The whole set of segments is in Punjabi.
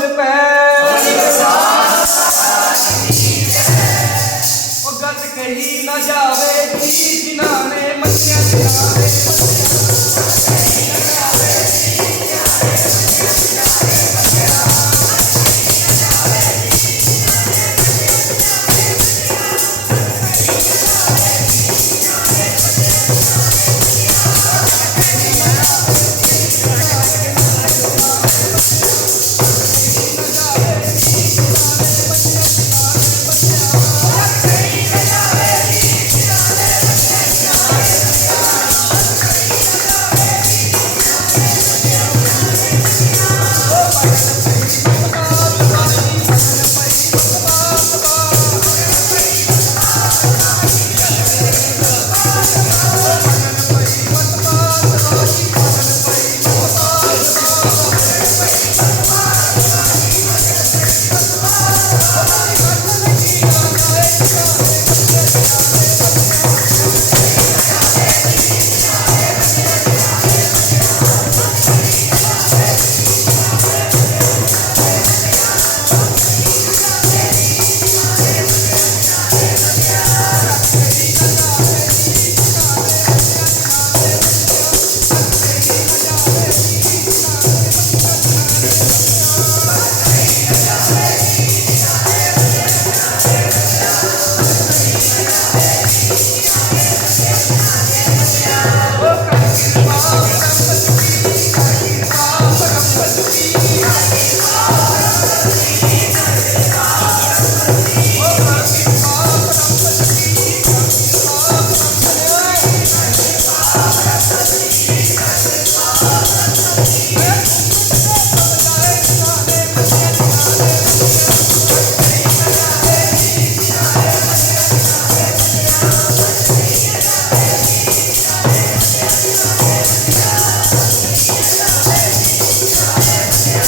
ਸਿਰ ਪੈ ਉਹ ਗੱਤ ਕਹੀ ਨਾ ਜਾਵੇ।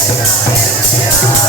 Yeah.